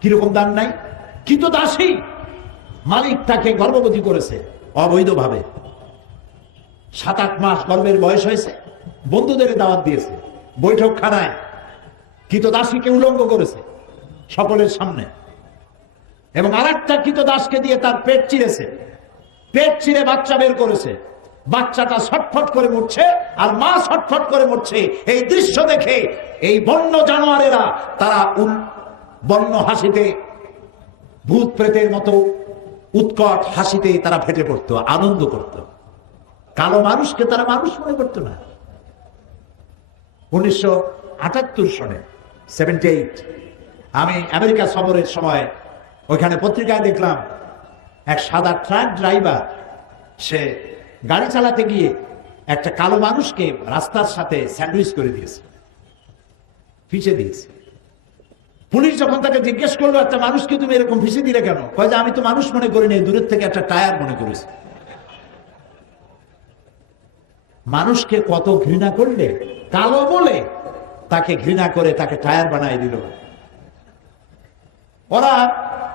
কীরকম দান নাই? কিন্তু দাসী মালিক তাকে গর্ভবতী করেছে, অবৈধভাবে। সাত আট মাস গর্ভের বয়স হয়েছে, বন্ধুদের দাওয়াত দিয়েছে বৈঠক খানায় কিত দাসীকে উলঙ্গ করেছে, সকলের সামনে। এবং আর একটা কিত দাসকে দিয়ে তার পেট চিরেছে। পেট চিরে বাচ্চা বের করেছে। বাচ্চাটা ছটফট করে মরছে, আর মা ছটফট করে মরছে। এই দৃশ্য দেখে এই বন্য জানোয়ারেরা তারা বন্য হাসিতে, ভূত প্রেতের মতো উৎকট হাসিতে তারা ফেটে পড়তো, আনন্দ করত। কালো মানুষকে তারা মানুষ মনে করতো না। উনিশশো আটাত্তর সনে সেভেন্টি আমি আমেরিকা সফরের সময় ওইখানে পত্রিকায় দেখলাম, এক সাদা ট্রাক ড্রাইভার, সে গাড়ি চালাতে গিয়ে একটা কালো মানুষকে রাস্তার সাথে স্যান্ডউইচ করে দিয়েছে। পিছিয়ে দিয়েছে। পুলিশ যখন তাকে জিজ্ঞেস করল একটা মানুষকে তুমি এরকম ভিসে দিলে কেন? কয় যে, আমি তো মানুষ মনে করি নাই, দূরের থেকে একটা টায়ার মনে করেছি। মানুষকে কত ঘৃণা করলে, কালো বলে তাকে ঘৃণা করে তাকে টায়ার বানাই দিল। ওরা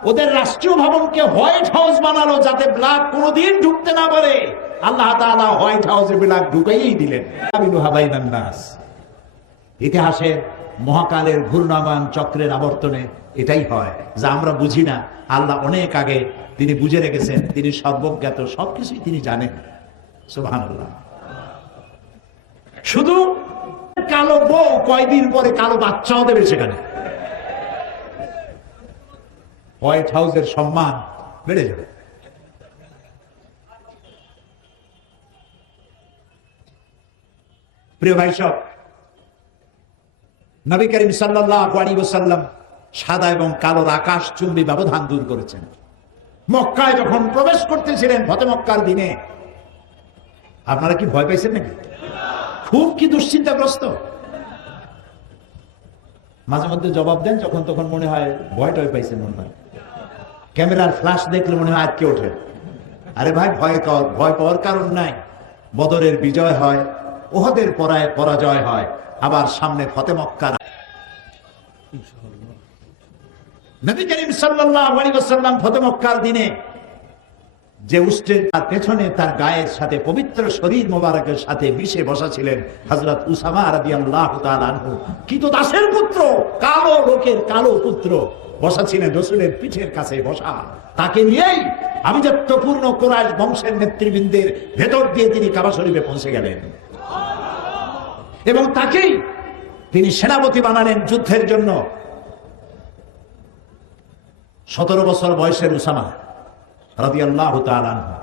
ওদের রাষ্ট্রীয় ভবনকে হোয়াইট হাউস বানালো, যাতে ব্লাড কোনোদিন ঢুকতে না পারে। আল্লাহ তাআলা হোয়াইট হাউসে ব্লাড ঢুকাইই দিলেন। ইতিহাসের মহাকালের ঘূর্ণামান চক্রের আবর্তনে এটাই হয়, যা আমরা বুঝি না। আল্লাহ অনেক আগে তিনি বুঝে রেখেছেন, তিনি সর্বজ্ঞাত, সবকিছুই তিনি জানেন। সুবহানাল্লাহ। শুধু কালো বউ কয়দিন পরে কালো বাচ্চাও দেবে সেখানে। হোয়াইট হাউসের সম্মান বেড়ে যাবে। প্রিয় ভাই সব নবী করিম সাল্লাল্লাহু সাদা এবং কালোর আকাশ চুম্বি ব্যবধান দূর করেছেন। মক্কায় যখন প্রবেশ করতেছিলেন ফতে মক্কার দিনে, আপনারা কি ভয় পাইছেন নাকি? খুব কি দুশ্চিন্তাগ্রস্ত। মাঝে মধ্যে জবাব দেন, যখন তখন মনে হয় ভয় টয় পাইছেন মনে হয়। ক্যামেরার ফ্ল্যাশ দেখলে মনে হয় আটকে ওঠে। আরে ভাই, ভয় কর, ভয় পাওয়ার কারণ নাই। বদরের বিজয় হয়, ওহদের পরায় পরাজয় হয়। আবার সামনে ফতে মক্কার নবী করিম ওয়াসাল্লাম ফতে মক্কার দিনে যে তার পেছনে তার গায়ের সাথে পবিত্র শরীর মোবারকের সাথে মিশে হজরত দাসের পুত্র? কালো লোকের কালো পুত্র রসুলের পিঠের কাছে বসা। তাকে নিয়েই আভিজাত্যপূর্ণ কোরআশ বংশের নেতৃবৃন্দের ভেতর দিয়ে তিনি কাবা শরীফে পৌঁছে গেলেন। এবং তাকেই তিনি সেনাপতি বানালেন যুদ্ধের জন্য। সতেরো বছর বয়সের উসামা তাআলা আনহু।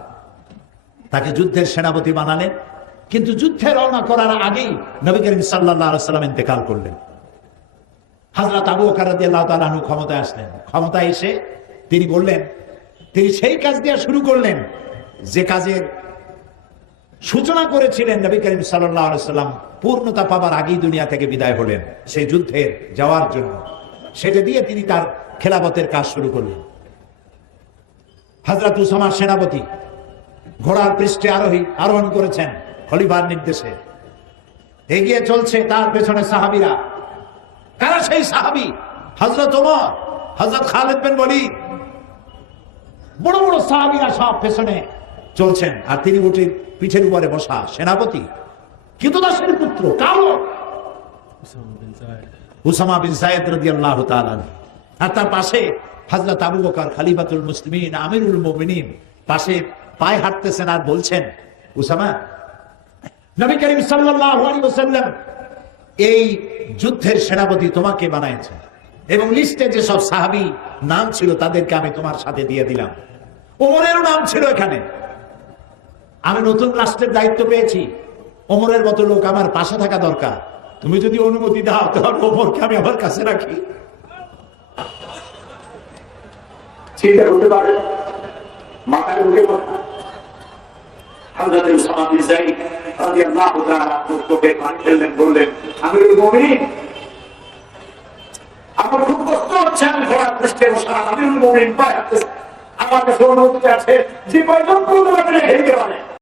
তাকে যুদ্ধের সেনাপতি বানালেন, কিন্তু যুদ্ধে রওনা করার আগেই নবী করিম সাল্লাম ইন্তেকাল করলেন। হযরত আবু তাআলা ক্ষমতায় আসলেন। ক্ষমতায় এসে তিনি বললেন, তিনি সেই কাজ দিয়ে শুরু করলেন, যে কাজের সূচনা করেছিলেন নবী করিম সাল্লাম। পূর্ণতা পাবার আগেই দুনিয়া থেকে বিদায় হলেন। সেই যুদ্ধে যাওয়ার জন্য। সেটা দিয়ে তিনি তার খেলাফতের কাজ শুরু করলেন। হজরত উসামা সেনাপতি ঘোড়ার পৃষ্ঠে আরোহী আরোহণ করেছেন খলিফার নির্দেশে। এগিয়ে চলছে তার পেছনে সাহাবিরা। কারা সেই সাহাবি? হজরত ওমর হজরত খালেদ বিন বলি বড় বড় সাহাবিরা সব পেছনে চলছেন। আর তিনি উঠে পিঠের উপরে বসা সেনাপতি। কিন্তু দাসের পুত্র, কালো। উসামা বিন সাইদ তাআলা আনহু। আর তার পাশে হযরত আবু বকর খলিফাতুল মুসলিমিন, আমিরুল মুমিনিন পাশে পায়ে হাঁটতেছেন আর বলছেন, উসামা, নবী করিম এই যুদ্ধের সেনাপতি তোমাকে বানাইছে এবং লিস্টে যে সব সাহাবী নাম ছিল তাদেরকে আমি তোমার সাথে দিয়ে দিলাম। ওমরেরও নাম ছিল এখানে। আমি নতুন রাষ্ট্রের দায়িত্ব পেয়েছি। ওমরের মতো লোক আমার পাশে থাকা দরকার। তুমি যদি অনুমতি দাও, তাহলে ওমরকে আমি আমার কাছে রাখি। চিন্তা করতে বললেন আমি আমার কাছে অনুমতি আছে, যে কয়জন করতে পারে হেঁটে পারে